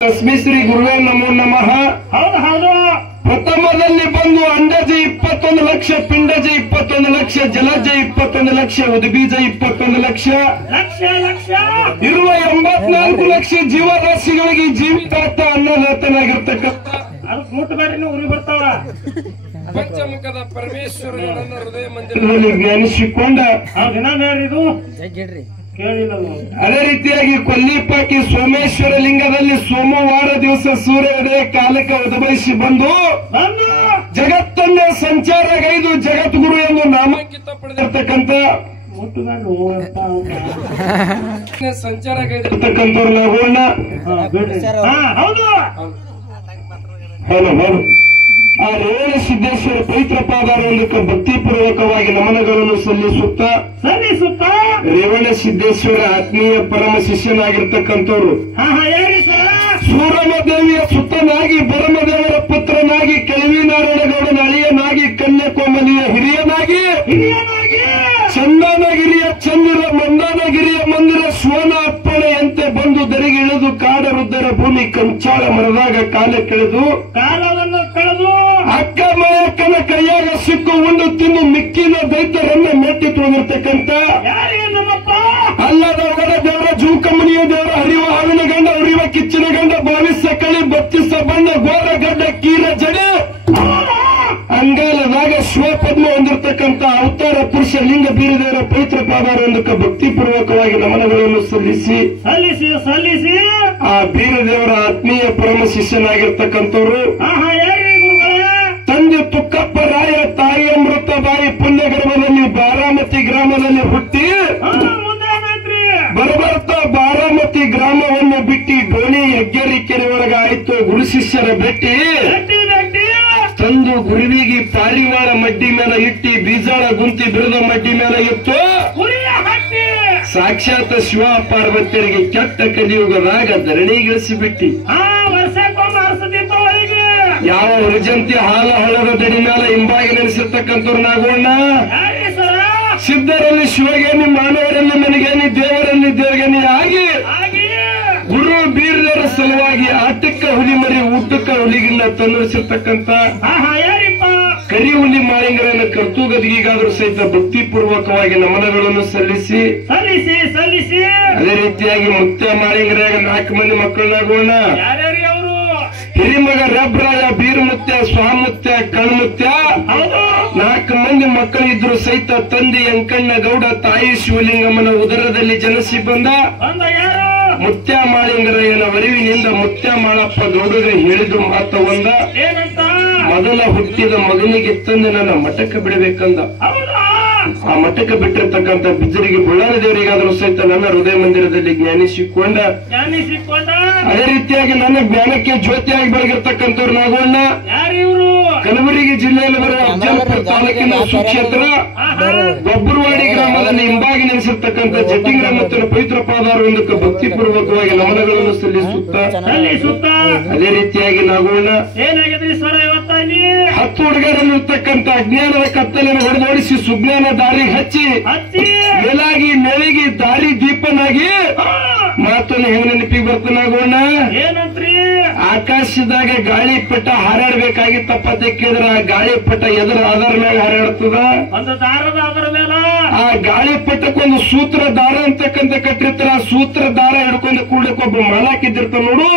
ತಸ್ಮೈ ಶ್ರೀ ಗುರುವೇ ನಮೋ ನಮಃ. ಹೌದು ಪ್ರಥಮದಲ್ಲಿ ಬಂದು ಅಂಡಜ 21 ಲಕ್ಷ, ಪಿಂಡಜ 21 ಲಕ್ಷ, ಜಲಜ 21 ಲಕ್ಷ, ಉದ್ಬೀಜ 21 ಲಕ್ಷ, ಇರುವ 84 ಲಕ್ಷ ಜೀವರಾಶಿಗಳಿಗೆ ಜೀವಿತಾರ್ಥ ಅನ್ನದಾತನಾಗಿರ್ತಕ್ಕಂಥ ಅದಕ್ಕೆ ಮುಟ್ಟಬೇಡ್ರಿ ಉರಿ ಬರ್ತಾವ. ಪಂಚಮುಖದ ಪರಮೇಶ್ವರನ ಹೃದಯ ಮಂದಿರದಲ್ಲಿ ಜ್ಞಾನಿಸಿಕೊಂಡ ಇದು ಕೇಳಿಲ್ಲ. ಅದೇ ರೀತಿಯಾಗಿ ಕೊಲ್ಲಿಪಾಕಿ ಸೋಮೇಶ್ವರ ಲಿಂಗದಲ್ಲಿ ಸೋಮವಾರ ದಿವಸ ಸೂರ್ಯೋದಯ ಕಾಲಕ್ಕೆ ಉದ್ಭವಿಸಿ ಬಂದು ಜಗತ್ತನ್ನೇ ಸಂಚಾರಗೈದು ಜಗದ್ಗುರು ಎಂದು ನಾಮಾಂಕಿತ ಪಡೆದಿರ್ತಕ್ಕಂಥ ಸಂಚಾರಗೈದಿರ್ತಕ್ಕಂಥವ್ರು ನಾಗೋಣ. ಹೌದು ಹೌದು ಆ ರೇವಣ ಸಿದ್ದೇಶ್ವರ ಪವಿತ್ರ ಪಾದಾರೊಂದಕ್ಕೆ ಭಕ್ತಿಪೂರ್ವಕವಾಗಿ ನಮನಗಳನ್ನು ಸಲ್ಲಿಸುತ್ತಾ ರೇವಣ ಸಿದ್ದೇಶ್ವರ ಆತ್ಮೀಯ ಪರಮ ಶಿಷ್ಯನಾಗಿರ್ತಕ್ಕಂಥವ್ರು ಸೂರಮದೇವಿಯ ಸುತ್ತನಾಗಿ ಭರಮದೇವರ ಪುತ್ರನಾಗಿ ಕೆಳವಿನಾರಾಯಣಗೌಡನ ಅಳಿಯನಾಗಿ ಕನ್ಯಾಕೋಮಲಿಯ ಹಿರಿಯನಾಗಿ ಚಂದನಗಿರಿಯ ಚಂದಿರ ಮಂದಾನಗಿರಿಯ ಮಂದಿರ ಶಿವನ ಅಪ್ಪಣೆಯಂತೆ ಬಂದು ದರಿಗೆ ಇಳಿದು ಕಾಡ ವೃದ್ಧರ ಭೂಮಿ ಕಂಚಾಳ ಮರದಾಗ ಕಾಲ ಕಾಲವನ್ನು ಕಳೆದು ಅಕ್ಕ ಮಾಯಕ್ಕನ ಕೈಯಾಗ ಸಿಕ್ಕು ಉಂಡು ತಿಂದು ಮಿಕ್ಕಿನ ದೈತ್ಯರನ್ನ ಮೆಟ್ಟಿ ತೊಗೊಂಡಿರ್ತಕ್ಕಂಥ ಅಲ್ಲದ ಒಗಡ ದೇವರ ಜೂಕಮಣಿಯ ದೇವರ ಹರಿವ ಹಾವಿನ ಗಂಡ ಉರಿವ ಕಿಚ್ಚಿನ ಗಂಡ ಭಾವಿಸ ಕಳಿ ಬತ್ತಿಸ ಬಣ್ಣ ಗೋರ ಗಡ್ಡ ಕೀರ ಜಡೆ ಅಂಗಾಲದಾಗ ಶಿವಪದ್ಮ ಹೊಂದಿರತಕ್ಕಂಥ ಅವತಾರ ಪುರುಷ ಲಿಂಗ ಬೀರದೇವರ ಪವಿತ್ರ ಪಾದಾರೊಂದಕ್ಕೆ ಭಕ್ತಿಪೂರ್ವಕವಾಗಿ ನಮನಗಳನ್ನು ಸಲ್ಲಿಸಿ ಆ ಬೀರದೇವರ ಆತ್ಮೀಯ ಪರಮ ಶಿಷ್ಯನಾಗಿರ್ತಕ್ಕಂಥವ್ರು ತಂದೆ ತುಕ್ಕಪ್ಪ ರಾಯ, ತಾಯಿ ಅಮೃತಬಾಯಿ ಪುಣ್ಯಗರ್ಭದಲ್ಲಿ ಬಾರಾಮತಿ ಗ್ರಾಮದಲ್ಲಿ ಹುಟ್ಟಿ ಬರಬರ್ತಾ ಬಾರಾಮತಿ ಗ್ರಾಮವನ್ನು ಬಿಟ್ಟು ಡೋಣಿ ಹೆಗ್ಗೇರಿ ಕೆರೆವರೆಗೆ ಆಯ್ತು ಗುರು ಶಿಷ್ಯರ ಭೇಟಿ ತಂದು ಗುರುವಿಗೆ ಪಾರಿವಾಳ ಮಡ್ಡಿ ಮೇಲೆ ಇಟ್ಟಿ ಬೀಜಾಳ ಗುಂತಿ ಬಿಡದ ಮಡ್ಡಿ ಮೇಲೆ ಇತ್ತು ಸಾಕ್ಷಾತ್ ಶಿವ ಪಾರ್ವತಿಯರಿಗೆ ಕೆಟ್ಟ ಕಲಿಯುಗದಾಗ ಧರಣಿಗಿಳಿಸಿಬಿಟ್ಟಿ ಯಾವ ಹುಜಂತಿ ಹಾಲ ಹಳದ ದಡಿ ಮೇಲೆ ಹಿಂಬಾಗಿ ನೆಲೆಸಿರ್ತಕ್ಕಂಥವ್ರು ನಾಗೋಣ. ಸಿದ್ಧರಲ್ಲಿ ಶಿವಗೇನಿ, ಮಾನವರಲ್ಲಿ ನನಗೇನಿ, ದೇವರಲ್ಲಿ ದೇವಗೇನಿ ಆಗಿ ಗುರು ಬೀರದರ ಸಲುವಾಗಿ ಆಟಕ್ಕ ಹುಲಿ ಮರಿ ಊಟಕ್ಕ ಹುಲಿಗಿಲ್ಲ ತಂದಿರಿಸಿರ್ತಕ್ಕಂಥ ಕರಿ ಹುಲಿ ಮಾಳಿಂಗರನ್ನು ಕರ್ತೂಗದಿಗಾದರೂ ಸಹಿತ ಭಕ್ತಿಪೂರ್ವಕವಾಗಿ ನಮನಗಳನ್ನು ಸಲ್ಲಿಸಿ ಅದೇ ರೀತಿಯಾಗಿ ಮುತ್ಯ ಮಾಳಿಂಗರಾಗ 4 ಮಂದಿ ಮಕ್ಕಳನ್ನಾಗೋಣ. ಹಿರಿಮಗ ರಬ್ರಾಯ, ಬೀರಮುತ್ಯ, ಸ್ವಾಮುತ್ಯ, ಕಣ್ಮುತ್ಯ 4 ಮಂದಿ ಮಕ್ಕಳಿದ್ರು ಸಹಿತ ತಂದೆ ಅಂಕಣ್ಣ ಗೌಡ, ತಾಯಿ ಶಿವಲಿಂಗಮ್ಮನ ಉದರದಲ್ಲಿ ಜನಿಸಿ ಬಂದ ಮುತ್ಯ ಮಾಳಿಂಗರಾಯನ ವರಿವಿನಿಂದ ಮುತ್ಯ ಮಾಳಪ್ಪ ಗೌಡಗೆ ಹೇಳಿದ್ದು ಮಾತ ಒಂದ, ಮೊದಲ ಹುಟ್ಟಿದ ಮಗನಿಗೆ ತಂದು ನನ್ನ ಮಠಕ್ಕೆ ಬಿಡಬೇಕಂದ. ಆ ಮಠಕ್ಕೆ ಬಿಟ್ಟಿರ್ತಕ್ಕಂಥ ಬಿಜ್ಜರಿಗೆ ಬಳ್ಳಾರಿ ದೇವರಿಗಾದರೂ ಸಹಿತ ನನ್ನ ಹೃದಯ ಮಂದಿರದಲ್ಲಿ ಜ್ಞಾನಿಸಿಕೊಂಡ ಅದೇ ರೀತಿಯಾಗಿ ನನ್ನ ಜ್ಞಾನಕ್ಕೆ ಜ್ಯೋತಿಯಾಗಿ ಬೆಳಗಿರ್ತಕ್ಕಂಥವ್ರು ನಾಗೋಣ. ಕಲಬುರಗಿ ಜಿಲ್ಲೆಯಲ್ಲಿ ಬರುವ ಅಫಜಲ್ಪುರ ತಾಲೂಕಿನ ಸುಕ್ಷೇತ್ರ ಗೊಬ್ಬರವಾಡಿ ಗ್ರಾಮದಲ್ಲಿ ಹಿಂಬಾಗಿ ನೆಲೆಸಿರ್ತಕ್ಕಂಥ ಜಟ್ಟಿಗ್ರಾಮತ್ತಿನ ಪವಿತ್ರ ಪಾದಾರೊಂದಕ್ಕೆ ಭಕ್ತಿಪೂರ್ವಕವಾಗಿ ನಮನಗಳನ್ನು ಸಲ್ಲಿಸುತ್ತಾ ಅದೇ ರೀತಿಯಾಗಿ ನಾಗೋಣ. 10 ಹುಡುಗರಲ್ಲಿರ್ತಕ್ಕಂಥ ಅಜ್ಞಾನದ ಕತ್ತಲೆಯನ್ನು ಹೊಡೆದೋಡಿಸಿ ಸುಜ್ಞಾನ ದಾರಿ ಹಚ್ಚಿ ಮೇಲಾಗಿ ದಾರಿ ದೀಪನಾಗಿ ಮಾತನ್ನು ಹೆಂಗ್ ನೆನಪಿಗೆ ಬರ್ತನಾಗೋಣ. ಆಕಾಶದಾಗ ಗಾಳಿ ಪಟ ಹಾರಾಡ್ಬೇಕಾಗಿತ್ತಪ್ಪ ಕೇಳಿದ್ರ ಆ ಗಾಳಿ ಪಟ ಎದುರ ಆಧಾರ ಮೇಲೆ ಹಾರಾಡ್ತದ. ಆ ಗಾಳಿ ಪಟಕ್ಕೊಂದು ಸೂತ್ರ ದಾರ ಅಂತಕ್ಕಂಥ ಕಟ್ಟಿರ್ತಾರ. ಆ ಸೂತ್ರ ದಾರ ಹಿಡ್ಕೊಂಡು ಕೂಡಕ್ಕೆ ಒಬ್ಬ ಮಾಲಾಕ್ ಇದ್ದಿರ್ತಾರ ನೋಡು.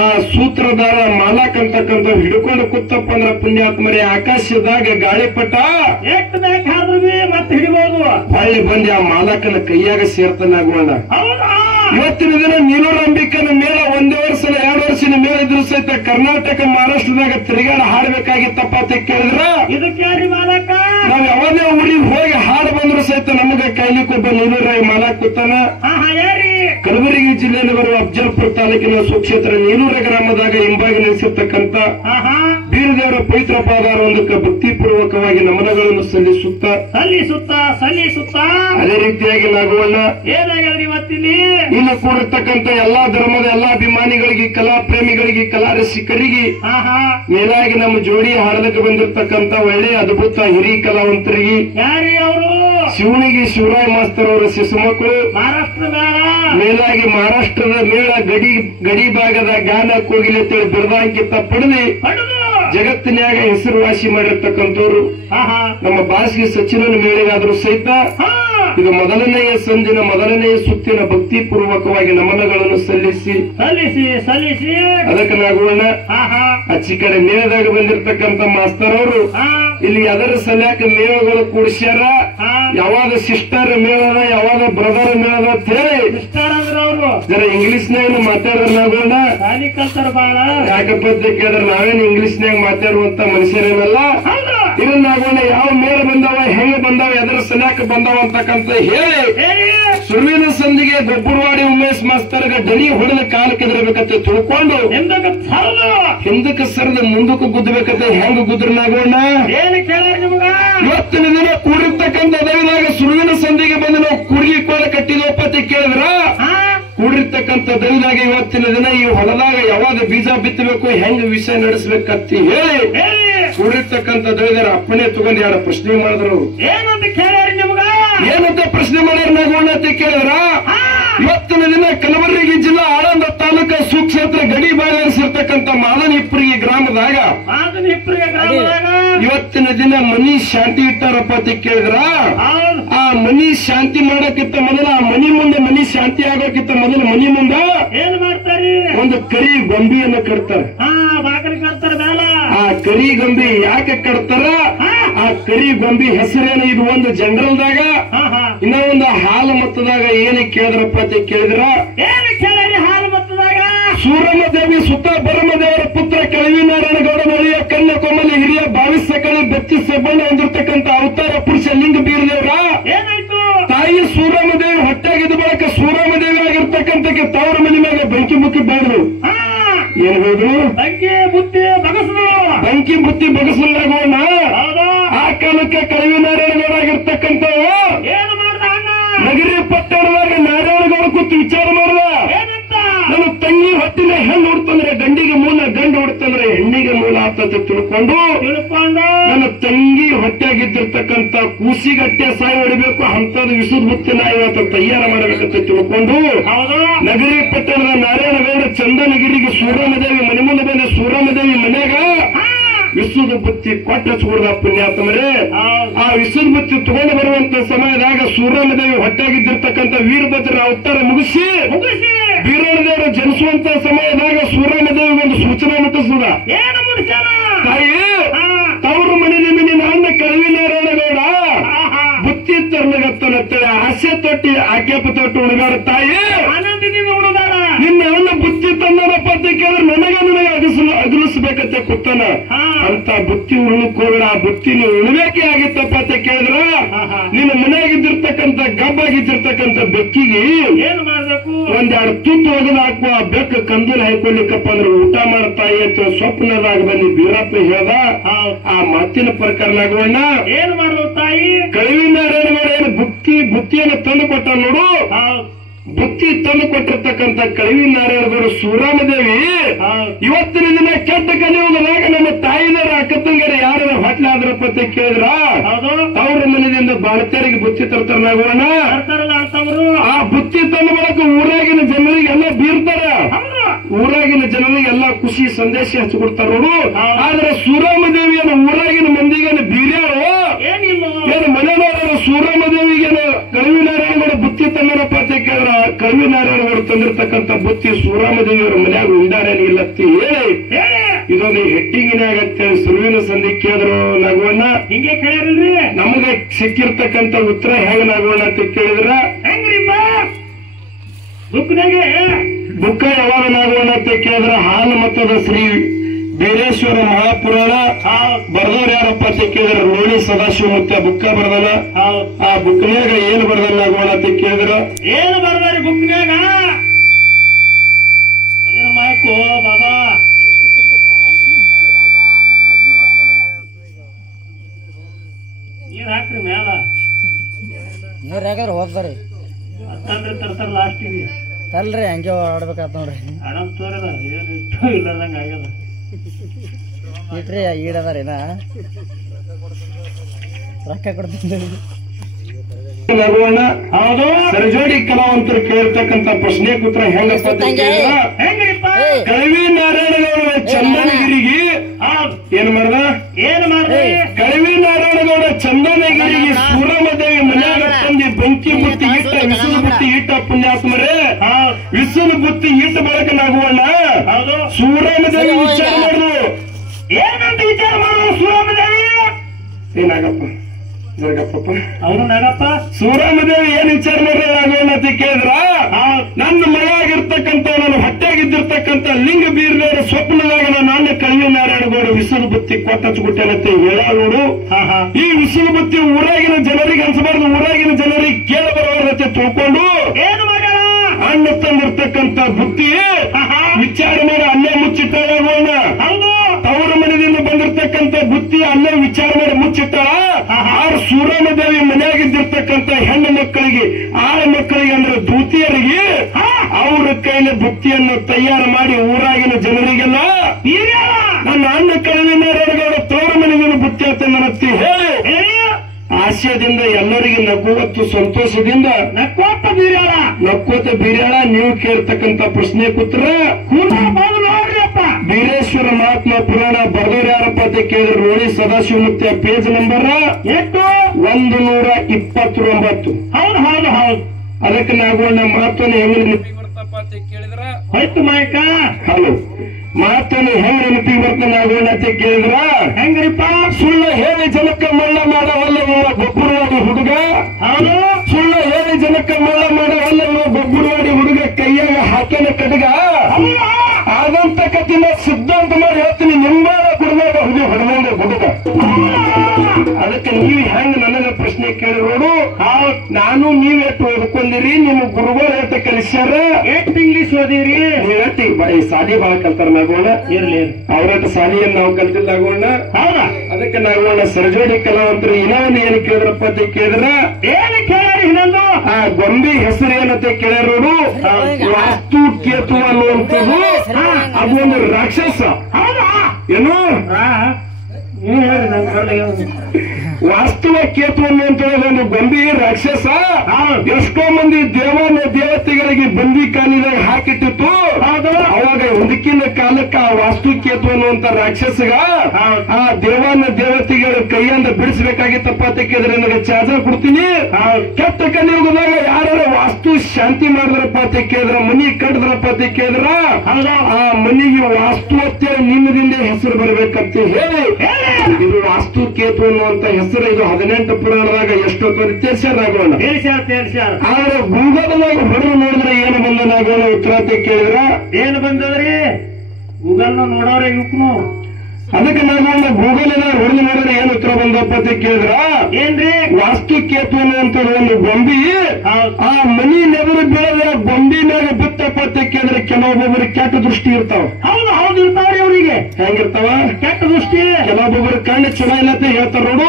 ಆ ಸೂತ್ರ ದಾರ ಮಾಲಾಕ್ ಅಂತಕ್ಕಂಥ ಹಿಡ್ಕೊಂಡು ಕೂತಪ್ಪ ಅಂದ್ರ ಪುಣ್ಯಾತ್ಮರಿ ಆಕಾಶದಾಗ ಗಾಳಿಪಟ ಮತ್ತೆ ಹಿಡಿಬಹುದು ಹೊಳ್ಳಿ ಬಂದು ಆ ಮಾಲಕನ ಕೈಯಾಗ ಸೇರ್ತಾನಾಗೋಣ. ಇವತ್ತಿನ ದಿನ ನೀಲೂರಂಬಿಕನ ಮೇಳ 1 ವರ್ಷ 2 ವರ್ಷದ ಮೇಳ ಇದ್ರು ಸಹಿತ ಕರ್ನಾಟಕ ಮಹಾರಾಷ್ಟ್ರದಾಗ ತಿರುಗಾಡ ಹಾಡ್ಬೇಕಾಗಿತ್ತಪ್ಪ ಅಂತ ಕೇಳಿದ್ರ ನಾವ್ ಯಾವದೇ ಊರಿಗೆ ಹೋಗಿ ಹಾಡು ಬಂದ್ರು ಸಹಿತ ನಮಗ ಕೈಲಿಕ್ಕೊಬ್ಬ ನೀಲೂರಾಯಿ ಮಾಲಕ್ ಕೂತಾನ. ಕಲಬುರಗಿ ಜಿಲ್ಲೆಯಲ್ಲಿ ಬರುವ ಅಫಜಲ್ಪುರ ತಾಲೂಕಿನ ಸುಕ್ಷೇತ್ರ ನೀಲೂರ ಗ್ರಾಮದಾಗ ಹಿಂಬಾಗಿ ನೆಲೆಸಿರ್ತಕ್ಕಂಥ ಬೀರದೇವರ ಪವಿತ್ರ ಪಾದಾರೊಂದಕ್ಕೆ ಭಕ್ತಿಪೂರ್ವಕವಾಗಿ ನಮನಗಳನ್ನು ಸಲ್ಲಿಸುತ್ತಾ ಅದೇ ರೀತಿಯಾಗಿ ನಾಗೋಣ. ಇಲ್ಲಿ ಕೂಡಿರ್ತಕ್ಕಂಥ ಎಲ್ಲಾ ಧರ್ಮದ ಎಲ್ಲಾ ಅಭಿಮಾನಿಗಳಿಗೆ, ಕಲಾ ಪ್ರೇಮಿಗಳಿಗೆ, ಕಲಾ ರಸಿಕರಿಗೆ, ಮೇಲಾಗಿ ನಮ್ಮ ಜೋಡಿ ಹಾಡಲಿಕ್ಕೆ ಬಂದಿರತಕ್ಕಂಥ ಒಳ್ಳೆಯ ಅದ್ಭುತ ಹಿರಿಯ ಕಲಾವಂತರಿಗೆ, ಶಿವನಿಗೆ ಶಿವರಾಯ ಮಾಸ್ತರ್ ಅವರ ಶಿಶು ಮಕ್ಕಳು, ಮೇಲಾಗಿ ಮಹಾರಾಷ್ಟ್ರದ ಮೇಳ ಗಡಿ ಭಾಗದ ಗಾನ ಕೋಗಿಲೆ ಅಂತೇಳಿ ಬಿರುದಾಂಕಿತ ಪಡೆದು ಜಗತ್ತಿನ್ಯಾಗ ಹೆಸರುವಾಸಿ ಮಾಡಿರ್ತಕ್ಕಂಥವ್ರು ನಮ್ಮ ಬಾಸಿಗೆ ಸಚಿವನ ಮೇಳೆಗಾದ್ರೂ ಸಹಿತ ಇದು ಮೊದಲನೆಯ ಸಂದಿನ ಮೊದಲನೆಯ ಸುತ್ತಿನ ಭಕ್ತಿ ಪೂರ್ವಕವಾಗಿ ನಮನಗಳನ್ನು ಸಲ್ಲಿಸಿ ಅದಕ್ಕೆ ನಾಗೋಣ ಅಚ್ಚಿ ಕಡೆ ಮೇಳದಾಗ ಬಂದಿರತಕ್ಕಂತ ಮಾಸ್ತರ್ ಅವರು ಇಲ್ಲಿ ಅದರ ಸಲ್ಯಾಕ ಮೇಳಗಳು ಕೂಡಿಸ್ಯಾರ. ಯಾವಾಗ ಸಿಸ್ಟರ್ ಮೇಳದ ಯಾವಾಗ ಬ್ರದರ್ ಮೇಳದ ಅಂತ ಹೇಳಿ ಜರ ಇಂಗ್ಲಿಷ್ನಾಗ ಮಾತಾಡಿದ್ರ ನಾಗೋಣ ಯಾಕಪ್ಪ ಅಂತ ಕೇಳಿದ್ರೆ ನಾವೇನು ಇಂಗ್ಲಿಷ್ನಾಗ ಮಾತಾಡುವಂತ ಮನುಷ್ಯರೇನಲ್ಲ. ಇದನ್ನಾಗೋಣ ಯಾವ ಮೇಳ ಬಂದಾವ ಹೆಂಗ ಬಂದಾವ ಎದರ ಸಲ್ಯಾಕ ಬಂದಾವ ಅಂತಕ್ಕಂತ ಹೇಳಿ ಸುರುವಿನ ಸಂದಿಗೆ ಗೊಬ್ಬರವಾಡಿ ಉಮೇಶ್ ಮಾಸ್ತರ್ಗ ದನಿ ಹೊಡೆದ ಕಾಲಕ್ಕೆ ಎದರಬೇಕಂತ ತಿಳ್ಕೊಂಡು ಹಿಂದಕ್ಕೆ ಸರದ ಮುಂದಕ್ಕೆ ಗುದ್ದಬೇಕಂತ ಹೆಂಗ ಗುದ್ರನಾಗೋಣ. ಇವತ್ತಿನ ದಿನ ಕೂಡಿರ್ತಕ್ಕಂಥ ದೈವದಾಗ ಸುರುವಿನ ಸಂದಿಗೆ ಬಂದು ನಾವು ಕುರ್ಗಿ ಕೋಲ ಕಟ್ಟಿದವಪ್ಪ ಅಂತ ಕೇಳಿದ್ರ ಕೂಡಿರ್ತಕ್ಕಂಥ ದೈವದಾಗ ಇವತ್ತಿನ ದಿನ ಈ ಹೊಲದಾಗ ಯಾವಾಗ ಬೀಜ ಬಿತ್ತಬೇಕು ಹೆಂಗ ವಿಷಯ ನಡೆಸಬೇಕಂತ ಹೇಳಿ ಕೂಡಿರ್ತಕ್ಕಂಥ ದೈವದಾರ ಅಪ್ಪನೇ ತಗೊಂಡು ಎರಡು ಪ್ರಶ್ನೆ ಮಾಡಿದ್ರು. ಏನಂತ ಪ್ರಶ್ನೆ ಮಾಡ್ಯಾರ ನಾಗೋಣ ಅಂತ ಕೇಳಿದ್ರ ಇವತ್ತಿನ ದಿನ ಕಲಬುರಗಿ ಜಿಲ್ಲಾ ಆಳಂದ ತಾಲೂಕ ಸುಕ್ಷೇತ್ರ ಗಡಿ ಭಾಗಸಿರ್ತಕ್ಕಂಥ ಮಾದನಿಪ್ರಿಗೆ ಗ್ರಾಮದಾಗ ಇವತ್ತಿನ ದಿನ ಮನಿ ಶಾಂತಿ ಇಟ್ಟಾರಪ್ಪ ಅಂತ ಕೇಳಿದ್ರ ಆ ಮನಿ ಶಾಂತಿ ಮಾಡೋಕ್ಕಿಂತ ಮೊದಲ ಆ ಮನಿ ಶಾಂತಿ ಆಗೋಕ್ಕಿಂತ ಮೊದಲು ಮನಿ ಮುಂದ ಏನ್ ಮಾಡ್ತಾರಿ ಒಂದು ಕರಿ ಗೊಂಬಿಯನ್ನು ಕಟ್ತಾರೆ. ಆ ಕರಿ ಗೊಂಬಿ ಯಾಕೆ ಕಟ್ತಾರ? ಆ ಕರಿ ಗೊಂಬಿ ಹೆಸರೇನು? ಇದು ಒಂದು ಜನರಲ್ದಾಗ ಇನ್ನ ಒಂದು ಹಾಲು ಮತದಾಗ ಏನ ಕೇಳಿದ್ರಪ್ಪ ಅಂತ ಕೇಳಿದ್ರ ಹಾಲು ಮತದಾಗ ಸೂರಮದೇವಿ ಸುತ್ತ ಬರಮದೇವರ ಪುತ್ರ ಕಳವಿನಾರಾಯಣ ಗೌಡನೊಳಿಯ ಕನ್ಯಾಕುಮಾರಿ ಹಿರಿಯ ಭಾವಿಸ ಕಳಿ ಬೆತ್ತಿ ಸಬ್ಬಣ್ಣ ಹೊಂದಿರತಕ್ಕಂಥ ಅವತಾರ ಪುರುಷ ಲಿಂಗ ಬೀರದೇವರ ಏನಾಯ್ತು? ತಾಯಿ ಸೂರಮದೇವಿ ಹೊಟ್ಟಾಗಿದ್ದ ಬಳಕ ಸೂರಮದೇವಿ ಆಗಿರ್ತಕ್ಕಂಥ ತವರ ಮನೆ ಮ್ಯಾಗ ಬೆಂಕಿ ಮುಕ್ಕಿ ಬಾಡ್ರು. ಏನ್ ಹೇಳಿದ್ರು? ಬೆಂಕಿ ಬುತ್ತಿ ಬಗಸಲಾಗೋಣ. ಆ ಕಾಲಕ್ಕೆ ಕಳವಿನಾರಾಯಣಗೌಡಾಗಿರ್ತಕ್ಕಂಥವ ಏನು ಮಾಡ್ದ ಅಣ್ಣ? ನಗರಿ ಪಟ್ಟಣದಾಗ ನಾರಾಯಣಗೌಡ ಕೂತು ವಿಚಾರ ಮಾಡ್ದ. ನನ್ನ ತಂಗಿ ಹೊಟ್ಟಿನ ಹೆಣ್ಣು ಹುಡ್ತಂದ್ರೆ ಗಂಡಿಗೆ ಮೂಲ, ಗಂಡು ಹುಡ್ತಂದ್ರೆ ಹೆಣ್ಣಿಗೆ ಮೂಲ ಅಂತ ತಿಳ್ಕೊಂಡು ನನ್ನ ತಂಗಿ ಹೊಟ್ಟೆಯಾಗಿದ್ದಿರ್ತಕ್ಕಂಥ ಕೂಸಿಗಟ್ಟೆ ಸಾಯಿ ಹೊಡಿಬೇಕು ಅಂತದ್ದು ವಿಸುದ ಮುತ್ತಿನ ಇವತ್ತು ತಯಾರ ಮಾಡಬೇಕಂತ ತಿಳ್ಕೊಂಡು ನಗರಿ ಪಟ್ಟಣದ ನಾರಾಯಣಗೌಡ ಚಂದನಗಿರಿಗೆ ಸೂರಮದೇವಿ ಮನೆ ಮುಂದೆ ಬಂದ ಸೂರಮದೇವಿ ಮನ್ಯಾಗ ವಿಸುದ ಬುತ್ತಿ ಕೊಟ್ಟ ಹಚ್ಕೊಡ್ದ ಪುಣ್ಯಾತ್ಮರೇ. ಆ ವಿಸುದ ಬುತ್ತಿ ತಗೊಂಡು ಬರುವಂತ ಸಮಯದಾಗ ಸೂರಮದೇವಿ ಹೊಟ್ಟೆಯಾಗಿದ್ದಿರ್ತಕ್ಕಂಥ ವೀರಭದ್ರ ಅವತಾರ ಮುಗಿಸಿ ವೀರದೇವರು ಜನಿಸುವಂತ ಸಮಯದಾಗ ಸೂರಮದೇವಿ ಒಂದು ಸೂಚನೆ ಮುಟ್ಟಿಸದ. ತಾಯಿ ತವರು ಮನೆ ನಿಮಿನಿ ನನ್ನ ಕಳವಿನಾರಾಯಣಗೌಡ ಬುತ್ತಿ ತರ್ಲಗತ್ತನತ್ತೇಳಿ ಆಸೆ ತೊಟ್ಟಿ ಆಕೆಪ ತೊಟ್ಟು ಹುಡುಗಾರ ತಾಯಿ ನಿನ್ನ ಅಣ್ಣ ಬುತ್ತಿ ತಂದನಪ್ಪ ಅಂತ ಕೇಳಿದ್ರೆ ನನಗೆ ಅಗಲಿಸ್ಬೇಕಂತ ಕೂತಾನ ಅಂತ ಬುತ್ತಿ ಉರುಳಕೋಬೇಡ. ಆ ಬುತ್ತಿ ನೀವು ಉಳ್ಬೇಕೆ ಆಗಿತ್ತಪ್ಪ ಅಂತ ಕೇಳಿದ್ರ ನಿನ್ನ ಮನೆಯಾಗಿದ್ದಿರ್ತಕ್ಕಂಥ ಗಬ್ಬಾಗಿದ್ದಿರ್ತಕ್ಕಂಥ ಬೆಕ್ಕಿಗೆ ಏನು ಮಾಡ್ಬೇಕು? ಒಂದೆರಡು ತುತ್ತು ಒಗದು ಹಾಕುವ ಬೆಕ್ಕ ಕಂದಿನ ಹಾಕೊಳ್ಳಿಕ್ಕಪ್ಪ ಅಂದ್ರೆ ಊಟ ಮಾಡ್ತಾಯಿ ಅಂತ ಸ್ವಪ್ನದಾಗ ಬಂದು ಬೀರಪ್ಪ ಹೇಳ್ದ. ಆ ಮಾತಿನ ಪ್ರಕಾರನಾಗೋಣ ಏನು ಮಾಡ್ಬೇಕು ತಾಯಿ? ಕಳವಿನಾರಾಯಣಗೌಡ ಏನು ಬುತ್ತಿಯನ್ನು ತಂದು ಕೊಟ್ಟ ನೋಡು. ಬುತ್ತಿ ತಂದು ಕೊಟ್ಟಿರ್ತಕ್ಕಂಥ ಕಳವಿನಾರಾಯಣಗೌಡ ಸೂರಮದೇವಿ ಇವತ್ತಿನ ದಿನ ಕೆಟ್ಟ ಕಲಿಯುವುದರಾಗ ನಮ್ಮ ತಾಯಿದಾರ ಅಕ್ಕತಂಗರ ಯಾರ ಹೊಟ್ಲಾದ್ರಪ್ಪ ಅಂತ ಕೇಳಿದ್ರ ಅವ್ರ ಮನೆಯಿಂದ ಬಾಳತೆಯರಿಗೆ ಬುತ್ತಿ ತರ್ತಾರನಾಗೋಣ. ಆ ಬುತ್ತಿ ತಂದ ಬಳಕ ಊರಾಗಿನ ಜನರಿಗೆ ಎಲ್ಲ ಬೀರ್ತಾರ. ಊರಾಗಿನ ಜನರಿಗೆ ಎಲ್ಲ ಖುಷಿ ಸಂದೇಶ ಹಚ್ಚಿಕೊಡ್ತಾರ ನೋಡು. ಆದ್ರೆ ಸೂರಮದೇವಿಯನ್ನು ಊರಾಗಿನ ಮಂದಿಗೇನು ಬೀರ್ಯಾರು ಏನು ಮನೆಯವರು ಸೂರಮದೇವಿಗೇನು ಕಳವಿನಾರಾಯಣಗೌಡ ಬುತ್ತಿ ತಂದನಪ್ಪ ಅಂತ ಕೇಳಿದ್ರ ಕಳವಿನಾರಾಯಣಗೌಡ ತಂದಿರ್ತಕ್ಕಂಥ ಬುತ್ತಿ ಸೂರಮದೇವಿಯವರ ಮನ್ಯಾಗ ಉಂಡಾರೇನು ಇಲ್ಲತ್ತಿ ಹೇಳಿ ಇದೊಂದು ಹೆಡ್ಡಿಂಗಿನಾಗ ಸುರುವಿನ ಸಂಧಿ ಕೇಳಿದ್ರು ನಾಗವಣ್ಣ. ಹಿಂಗೆ ಕೇಳಿರಲ್ರಿ ನಮಗೆ ಸಿಕ್ಕಿರ್ತಕ್ಕಂಥ ಉತ್ತರ ಹೆಂಗ ನಾಗವಣ್ಣ ಅಂತ ಕೇಳಿದ್ರ ಹೆಂಗ್ರಿಪ್ಪ ಬುಕ್ನಾಗೆ ಬುಕ್ಕ ಯಾವಾಗ ನಾಗವಣ್ಣ ಅಂತ ಕೇಳಿದ್ರ ಹಾಲು ಮತದ ಶ್ರೀ ಬೀರೇಶ್ವರ ಮಹಾಪುರಾಣ ಬರ್ದವ್ರು ಯಾರಪ್ಪ ಅಂತ ಕೇಳಿದ್ರ ರೋಣಿ ಸದಾಶಿವ ಮುತ್ತ ಬುಕ್ಕ ಬರ್ದಲ್ಲ. ಆ ಬುಕ್ನ್ಯಾಗ ಏನು ಬರ್ದಲ್ಲ ನಾಗವಣ್ಣ ಅಂತ ಕೇಳಿದ್ರ ಏನು ಬರ್ದಾರಿ ಬುಕ್ನ್ಯಾಗ? ಮಾಯ್ಕೋ ಬಾಬಾ ನೀರ್ ಹಾಕ್ರಿ ಮ್ಯಾಲ ನೀರ್ ಹಾಕ್ರಿ ಹೋಗ್ತಾರಿ ಅಂತಂದ್ರೆ ತರ್ತಾರ ಲಾಸ್ಟಿಗೆ ತಲ್ರಿ ಹಂಗೆ ಆಡ್ಬೇಕಾತ್ ನೋಡ್ರಿ. ಹಣ ತೋರಲ್ಲ ಏನಿತ್ತು ಇಲ್ಲದಂಗ ಆಗ್ಯದ ಇಟ್ರಿ ಈಡದಾರೇನ ರೊಕ್ಕ ಕೊಡ್ತೀನಿ ನಗುವಣ್ಣ ಹೌದು ಸರಜೋಡಿ ಕಲಾವಂತರು ಕೇಳ್ತಕ್ಕಂತ ಪ್ರಶ್ನೆಗೆ ಉತ್ತರ ಹೆಂಗಪ್ಪ ಅಂತ ಕೇಳಿದ್ರ ಹೆಂಗ್ರಿಪ್ಪ ಕಳವಿ ನಾರಾಯಣಗೌಡ ಚಂದನಗಿರಿಗೆ ಏನ್ ಮಾಡ್ದ ಕಳವಿ ನಾರಾಯಣಗೌಡ ಚಂದನಗಿರಿಗೆ ಸೂರಮದೇವಿ ಮನ್ಯಾಗ ತಂದಿ ಬೆಂಕಿ ಬುತ್ತಿ ಇಟ್ಟ ವಿಸುಲು ಬುತ್ತಿ ಇಟ್ಟ ಪುಣ್ಯಾತ್ಮರೇ ವಿಸುಲು ಬುತ್ತಿ ಇಟ್ಟ ಬಳಕ ನಗುವಣ್ಣ ಸೂರಮದೇವಿ ವಿಚಾರ ಮಾಡುದು ಏನಂತ ವಿಚಾರ ಮಾಡುದು ಸೂರಮದೇವಿ ಏನಾಗಪ್ಪ ಜರಗಪ್ಪ ಅವನು ನಾಗಪ್ಪ ಸೂರಮದೇವಿ ಏನ್ ವಿಚಾರ ಮಾಡೋಣ ಅಂತ ಕೇಳಿದ್ರ ನನ್ನ ಮನೆಯಾಗಿರ್ತಕ್ಕಂಥ ನನ್ನ ಹೊಟ್ಟೆಗಿದ್ದಿರ್ತಕ್ಕಂಥ ಲಿಂಗ ಬೀರ್ನವರ ಸ್ವಪ್ನದಾಗ ನಾನು ಕಳವಿ ನಾರಾಯಣಗೌಡ ವಿಸುಲು ಬುತ್ತಿ ಕೊಟ್ಟಚ್ಕೊಟ್ಟೇನಂತೆ ಹೇಳ ನೋಡು ಈ ವಿಸುಲು ಬುತ್ತಿ ಊರಾಗಿನ ಜನರಿಗೆ ಅನ್ಸಬಾರ್ದು ಊರಾಗಿನ ಜನರಿಗೆ ಕೇಳ ಬರಬಾರ್ದತ್ತೆ ತಿಳ್ಕೊಂಡು ಏನು ಮಾಡ್ಯಾಳ ಅಣ್ಣ ತಂದಿರ್ತಕ್ಕಂಥ ಬುತ್ತಿ ವಿಚಾರ ಮಾಡಿ ಅಲ್ಲೇ ಮುಚ್ಚಿಟ್ಟಾಗೋಣ ಹೌದು ತವರ ಮನೆಯಿಂದ ಬಂದಿರ್ತಕ್ಕಂಥ ಬುತ್ತಿ ಅಲ್ಲೇ ವಿಚಾರ ಮಾಡಿ ಮುಚ್ಚಿಟ್ಟಾಳ ಆರು ಸೂರಮದೇವಿ ಮನೆಯಾಗಿದ್ದಿರ್ತಕ್ಕಂಥ ಹೆಣ್ಣು ಮಕ್ಕಳಿಗೆ ಆಳ ಮಕ್ಕಳಿಗೆ ಅಂದ್ರೆ ದೂತಿಯರಿಗೆ ಅವರ ಕೈಲಿ ಬುತ್ತಿಯನ್ನು ತಯಾರು ಮಾಡಿ ಊರಾಗಿನ ಜನರಿಗೆಲ್ಲ ನನ್ನ ಅಣ್ಣ ಕಳವಿ ನಾರಾಯಣಗೌಡ ತವರ ಮನೆಯಿಂದ ಬುತ್ತಿ ಅಂತ ನನ್ನತ್ತಿ ಹೇಳಿ ಆಶಯದಿಂದ ಎಲ್ಲರಿಗೆ ನಗುವತ್ತು ಸಂತೋಷದಿಂದ ನಕ್ಕೋತ ಬೀರ್ಯಾಳ ನೀವು ಕೇಳ್ತಕ್ಕಂತ ಪ್ರಶ್ನೆ ಕೂತ್ರ ನೋಡ್ರಿಯಪ್ಪ ಬೀರೇಶ್ವರ ಮಹಾತ್ಮ ಪುರಾಣ ಬರೆದವ್ರು ಯಾರಪ್ಪ ಅಂತ ಕೇಳಿದ್ರು ನೋಡಿ ಸದಾಶಿವಮೂರ್ತಿಯ ಪೇಜ್ ನಂಬರ್ ಎಷ್ಟು 129. ಹೌದು ಹೌದು ಹೌದು ಅದಕ್ಕೆ ನಾಗೋಣ ಮಹತ್ವನ ಹೆಂಗ್ ನೆನಪಿಗೆ ಬರ್ತಪ್ಪ ಅಂತ ಕೇಳಿದ್ರ ಹೋಯ್ತು ಮಾಯಕ ಹಲೋ ಮಹತ್ವನ ಹೆಂಗ್ ನೆನಪಿಗೆ ಬರ್ತಾನೆ ನಾಗೋಣ ಅಂತ ಕೇಳಿದ್ರ ಹೆಂಗ್ರಿಪ್ಪ ಸುಳ್ಳ ಹೇಳಿ ಜನಕ್ಕೆ ಮಳ್ಳ ಮಾಡವಲ್ಲ ಇವ ಗೊಬ್ಬರವಾಡಿ ಹುಡುಗ ಹೌದು ಸುಳ್ಳ ಹೇಳಿ ಜನಕ್ಕೆ ಮಳ್ಳ ಮಾಡವಲ್ಲ ಇವ ಗೊಬ್ಬರವಾಡಿ ಹುಡುಗ ಕೈಯಾಗ ಹಾಕ್ಯನ ಕಡಗ ಆದಂತ ಕಥೆನ ಸಿದ್ಧಾಂತ ಮಾಡಿ ಹೇಳ್ತೀನಿ ನಿಂಬಾಳ ಕುಡಿದಾಗ ಹೊಡೆದಂಗ ಹುಡುಗ ಅದಕ್ಕೆ ನೀವು ಹೆಂಗ್ ನನಗ ಪ್ರಶ್ನೆ ಕೇಳಿರೋಡು ನಾನು ನೀವ್ ಎಷ್ಟು ಓದ್ಕೊಂಡಿರಿ ನಿಮ್ಮ ಗುರುಗಳು ಎಷ್ಟು ಕಲಿಸ್ಯಾರ ಎಷ್ಟು ಇಂಗ್ಲಿಷ್ ಓದಿರಿ ನೀವೆಟ್ಟಿ ಸಾಲಿ ಬಾಳ ಕಲ್ತಾರ ನಾಗೋಣ ಇರ್ಲಿ ಅವ್ರಟ್ಟು ಸಾಲಿಯನ್ನು ನಾವು ಕಲ್ತಿದ್ದಾಗೋಣ ಹೌದಾ ಅದಕ್ಕೆ ನಾಗೋಣ ಸರಜೋಡಿ ಕಲಾವಂತರು ಇನ್ನೊಂದು ಏನು ಕೇಳಿದ್ರಪ್ಪ ಅಂತ ಕೇಳಿದ್ರ ಏನು ಕೇಳಿ ಇನ್ನೊಂದು ಆ ಗೊಂಬಿ ಹೆಸರು ಏನಂತ ಕೇಳ್ಯಾರೋಡು ವಾಸ್ತು ಕೇತು ಅನ್ನುವಂಥದ್ದು ಅದು ಒಂದು ರಾಕ್ಷಸ ಹೌದಾ ಏನು ನೀವು ಹೇಳಿ ನನ್ ಕರ್ನಾಟಕ ವಾಸ್ತವ ಕೇತು ಅನ್ನುವಂಥದ್ದು ಒಂದು ಗೊಂಬಿ ರಾಕ್ಷಸ ಎಷ್ಟೋ ಮಂದಿ ದೇವತೆಗಳಿಗೆ ಬಂದಿ ಕಾಲಿದಾಗ ಹಾಕಿಟ್ಟಿತ್ತು ಅವಾಗ ಒಂದಕ್ಕಿನ ಕಾಲಕ್ಕ ಆ ವಾಸ್ತು ಕೇತು ಅನ್ನುವಂತ ರಾಕ್ಷಸಗ ಆ ದೇವತೆಗಳ ಕೈಯಿಂದ ಬಿಡಿಸಬೇಕಾಗಿತ್ತಪ್ಪ ಅಂತ ಕೇಳಿದ್ರೆ ನನಗೆ ಚಾರ್ಜ ಕೊಡ್ತೀನಿ ಕೆಟ್ಟ ಕಲಿಯುಗದಾಗ ಯಾರು ವಾಸ್ತು ಶಾಂತಿ ಮಾಡಿದ್ರಪ್ಪ ಅಂತ ಕೇಳಿದ್ರ ಮನಿ ಕಟ್ಟಿದ್ರಪ್ಪ ಅಂತ ಕೇಳಿದ್ರ ಆ ಮನಿಗೆ ವಾಸ್ತು ಅಂತೇಳಿ ನಿನ್ನದಿಂದ ಹೆಸರು ಬರ್ಬೇಕಂತ ಹೇಳಿ ಇದು ವಾಸ್ತು ಕೇತು ಅನ್ನುವಂತ ಹೆಸರು ಇದು 18 ಪುರಾಣದಾಗ ಎಷ್ಟೊತ್ತು ತೇರ್ಸ್ಯಾರಾಗೋಣ ಆದ್ರೆ ಗೂಗಲ್ದಾಗ ಹೊಡೆದು ನೋಡಿದ್ರೆ ಏನು ಬಂದನಾಗೋಣ ಉತ್ತರ ಅಂತ ಕೇಳಿದ್ರ ಏನು ಬಂದದ್ರಿ ಗೂಗಲ್ ನೋಡೋರೆ ಇವಕ್ನು ಅದಕ್ಕೆ ನಾನು ಗೂಗಲ್ ಹೊಡೆದು ನೋಡಿದ್ರೆ ಏನು ಉತ್ತರ ಬಂದಪ್ಪ ಅಂತ ಕೇಳಿದ್ರ ಏನ್ರಿ ವಾಸ್ತು ಕೇತು ಅನ್ನುವಂಥದ್ದು ಒಂದು ಗೊಂಬಿ ಆ ಮನಿ ನೆವರು ಬೆಳೆದ ಗೊಂಬಿ ಮ್ಯಾಗ ಬಿತ್ತಪ್ಪ ಅಂತ ಕೇಳಿದ್ರೆ ಕೆಲವೊಬ್ಬೊಬ್ಬರು ಕೆಟ್ಟ ದೃಷ್ಟಿ ಇರ್ತಾವ ಹೌದು ಹೌದು ಇರ್ತಾವ್ರಿ ಅವ್ರಿಗೆ ಹೆಂಗಿರ್ತಾವ ಕೆಟ್ಟ ದೃಷ್ಟಿ ಕೆಲವೊಬ್ಬೊಬ್ಬರು ಕಣ್ಣು ಚಲೋ ಇಲ್ಲ ಅಂತ ಹೇಳ್ತಾರ ನೋಡು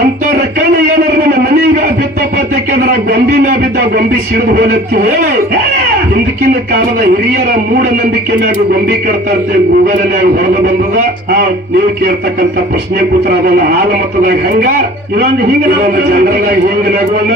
ಅಂತವ್ರ ಕಣ್ಣು ಏನಾರ ನಮ್ಮ ಮನಿ ಮ್ಯಾಗ ಬಿತ್ತಪ್ಪ ಅಂತ ಕೇಳಿದ್ರ ಗೊಂಬಿ ಮ್ಯಾಗ ಬಿದ್ದ ಗೊಂಬಿ ಸಿಡಿದು ಹೋಲತ್ತಿ ಹೇಳಿ ಹಿಂದಕ್ಕಿನ ಕಾಲದ ಹಿರಿಯರ ಮೂಢನಂಬಿಕೆ ಮ್ಯಾಗ ಗೊಂಬಿ ಕಟ್ತಾರಂತೆ ಗೂಗಲ್ ಅಲ್ಲಿ ಹೊರದು ಬಂದದ ನೀವು ಕೇಳ್ತಕ್ಕಂತ ಪ್ರಶ್ನೆ ಕೂತ್ರ ಅದನ್ನ ಹಾಲ ಮತದಾಗ ಹಂಗ ಇದೊಂದು ಹಿಂಗ ಜನರದಾಗ ಹಿಂಗ ನಗೋಣ